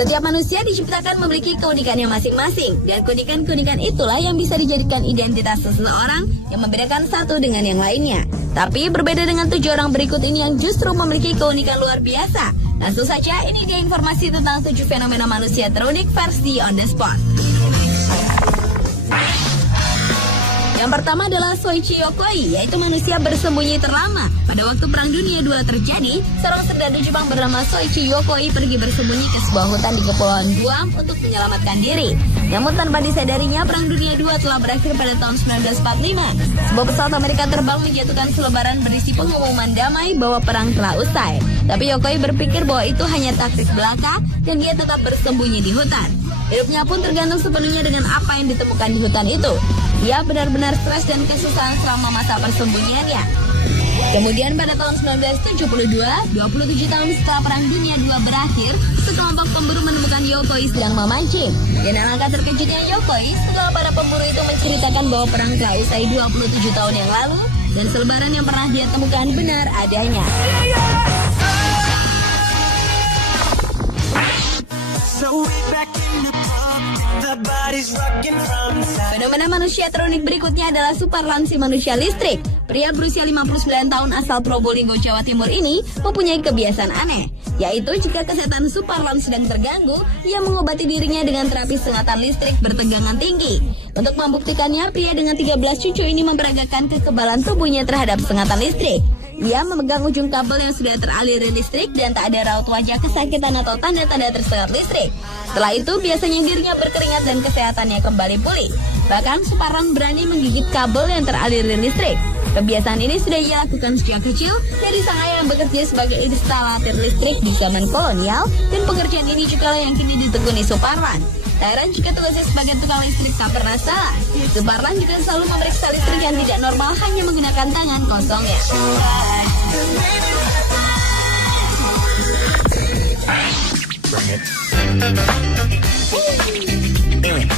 Setiap manusia diciptakan memiliki keunikannya masing-masing, dan keunikan-keunikan itulah yang bisa dijadikan identitas seseorang yang membedakan satu dengan yang lainnya. Tapi berbeda dengan 7 orang berikut ini yang justru memiliki keunikan luar biasa. Langsung saja, ini dia informasi tentang 7 fenomena manusia terunik versi On The Spot. Yang pertama adalah Soichi Yokoi, yaitu manusia bersembunyi terlama. Pada waktu Perang Dunia II terjadi, seorang serdadu Jepang bernama Soichi Yokoi pergi bersembunyi ke sebuah hutan di Kepulauan Guam untuk menyelamatkan diri. Namun tanpa disadarinya, Perang Dunia II telah berakhir pada tahun 1945. Sebuah pesawat Amerika terbang menjatuhkan selebaran berisi pengumuman damai bahwa perang telah usai. Tapi Yokoi berpikir bahwa itu hanya taktik belaka dan dia tetap bersembunyi di hutan. Hidupnya pun tergantung sepenuhnya dengan apa yang ditemukan di hutan itu. Dia benar-benar stres dan kesusahan selama masa persembunyiannya. Kemudian pada tahun 1972, 27 tahun setelah Perang Dunia II berakhir, sekelompok pemburu menemukan Yokoi sedang memancing. Dan alangkah terkejutnya Yokoi setelah para pemburu itu menceritakan bahwa perang telah usai 27 tahun yang lalu, dan selebaran yang pernah dia temukan benar adanya. Fenomena manusia terunik berikutnya adalah Superlan, si manusia listrik. Pria berusia 59 tahun asal Probolinggo, Jawa Timur ini mempunyai kebiasaan aneh, yaitu jika kesehatan Superlan sedang terganggu, ia mengobati dirinya dengan terapi sengatan listrik bertegangan tinggi. Untuk membuktikannya, pria dengan 13 cucu ini memperagakan kekebalan tubuhnya terhadap sengatan listrik. Ia memegang ujung kabel yang sudah teraliri listrik dan tak ada raut wajah kesakitan atau tanda-tanda tersengat listrik. Setelah itu, biasanya dirinya berkeringat dan kesehatannya kembali pulih. Bahkan, Superlan berani menggigit kabel yang teraliri listrik. Kebiasaan ini sudah ia lakukan sejak kecil dari sang ayah yang bekerja sebagai instalator listrik di zaman kolonial, dan pekerjaan ini juga yang kini ditekuni Superlan. Tak heran jika tugasnya sebagai tukang listrik tak pernah salah. Superlan juga selalu memeriksa listrik yang tidak normal hanya menggunakan tangan kosongnya.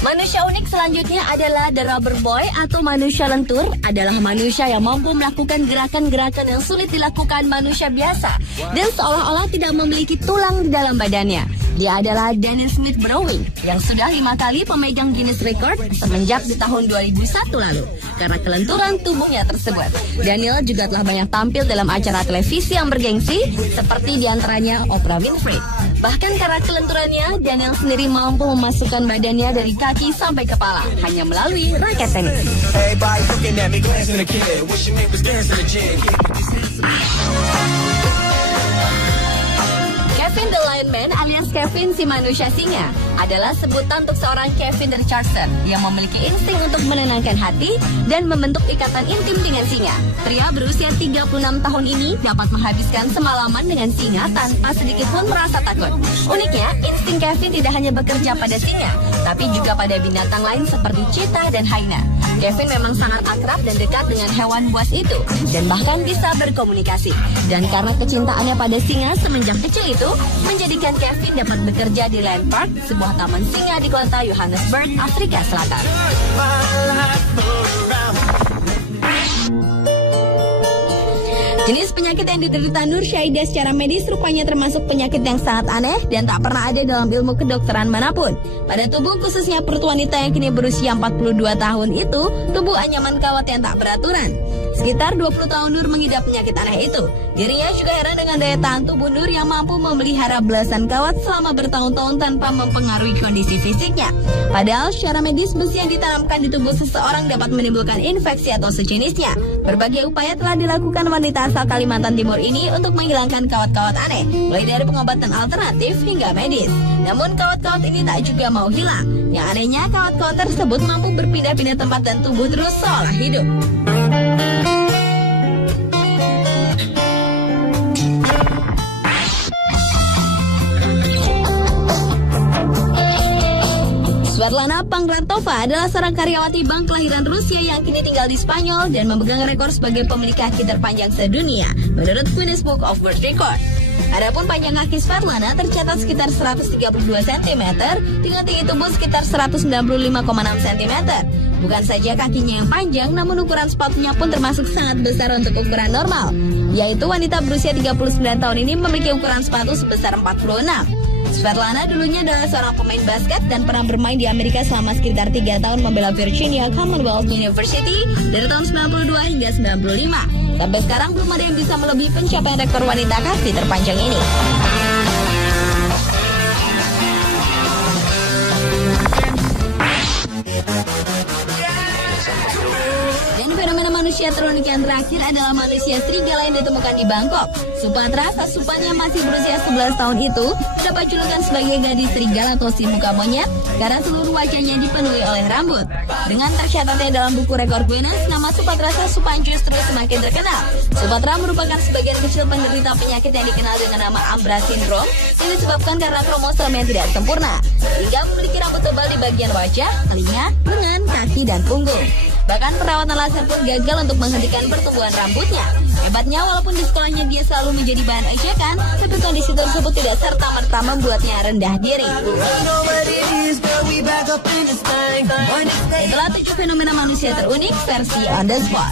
Manusia unik selanjutnya adalah The Rubber Boy atau manusia lentur. Adalah manusia yang mampu melakukan gerakan-gerakan yang sulit dilakukan manusia biasa dan seolah-olah tidak memiliki tulang di dalam badannya. Dia adalah Daniel Smith Browning yang sudah 5 kali pemegang Guinness Record semenjak di tahun 2001 lalu karena kelenturan tubuhnya tersebut. Daniel juga telah banyak tampil dalam acara televisi yang bergengsi seperti diantaranya Oprah Winfrey. Bahkan karena kelenturannya, Daniel sendiri mampu memasukkan badannya dari kaki sampai kepala hanya melalui raket tenis. Kevin the Lion Man alias Kevin si manusia singa adalah sebutan untuk seorang Kevin Richardson yang memiliki insting untuk menenangkan hati dan membentuk ikatan intim dengan singa. Pria berusia 36 tahun ini dapat menghabiskan semalaman dengan singa tanpa sedikit pun merasa takut. Uniknya, insting Kevin tidak hanya bekerja pada singa, tapi juga pada binatang lain seperti cheetah dan hyena. Kevin memang sangat akrab dan dekat dengan hewan buas itu dan bahkan bisa berkomunikasi. Dan karena kecintaannya pada singa semenjak kecil itu, menjadikan Kevin dapat bekerja di Land Park, sebuah taman singa di kota Johannesburg, Afrika Selatan. Jenis penyakit yang diderita Nur Syahidah secara medis rupanya termasuk penyakit yang sangat aneh dan tak pernah ada dalam ilmu kedokteran manapun. Pada tubuh khususnya perut wanita yang kini berusia 42 tahun itu, tubuh anyaman kawat yang tak beraturan. Sekitar 20 tahun Nur mengidap penyakit aneh itu. Dirinya juga heran dengan daya tahan tubuh Nur yang mampu memelihara belasan kawat selama bertahun-tahun tanpa mempengaruhi kondisi fisiknya. Padahal secara medis besi yang ditanamkan di tubuh seseorang dapat menimbulkan infeksi atau sejenisnya. Berbagai upaya telah dilakukan wanita asal Kalimantan Timur ini untuk menghilangkan kawat-kawat aneh, mulai dari pengobatan alternatif hingga medis. Namun kawat-kawat ini tak juga mau hilang. Yang anehnya, kawat-kawat tersebut mampu berpindah-pindah tempat dan tumbuh terus seolah hidup. Svetlana Pangratova adalah seorang karyawati bank kelahiran Rusia yang kini tinggal di Spanyol dan memegang rekor sebagai pemilik kaki terpanjang sedunia menurut Guinness Book of World Record. Adapun panjang kaki Svetlana tercatat sekitar 132 cm dengan tinggi tubuh sekitar 195,6 cm. Bukan saja kakinya yang panjang, namun ukuran sepatunya pun termasuk sangat besar untuk ukuran normal. Yaitu wanita berusia 39 tahun ini memiliki ukuran sepatu sebesar 46. Svetlana dulunya adalah seorang pemain basket dan pernah bermain di Amerika selama sekitar 3 tahun membela Virginia Commonwealth University dari tahun 92 hingga 95. Sampai sekarang belum ada yang bisa melebihi pencapaian rekor wanita kasti terpanjang ini. Fenomena manusia terunik yang terakhir adalah manusia serigala yang ditemukan di Bangkok. Supatra, supan yang masih berusia 11 tahun itu, dapat julukan sebagai gadis serigala atau si muka monyet karena seluruh wajahnya dipenuhi oleh rambut. Dengan tercatatnya dalam buku rekor Guinness, nama Supatra Supan justru semakin terkenal. Supatra merupakan sebagian kecil penderita penyakit yang dikenal dengan nama Ambras Syndrome yang disebabkan karena kromosom yang tidak sempurna, hingga memiliki rambut tebal di bagian wajah, telinga, lengan, kaki, dan punggung. Bahkan perawatan laser pun gagal untuk menghentikan pertumbuhan rambutnya. Hebatnya, walaupun di sekolahnya dia selalu menjadi bahan ejekan, tapi kondisi tersebut tidak serta-merta membuatnya rendah diri. Setelah 7 fenomena manusia terunik versi On The Spot.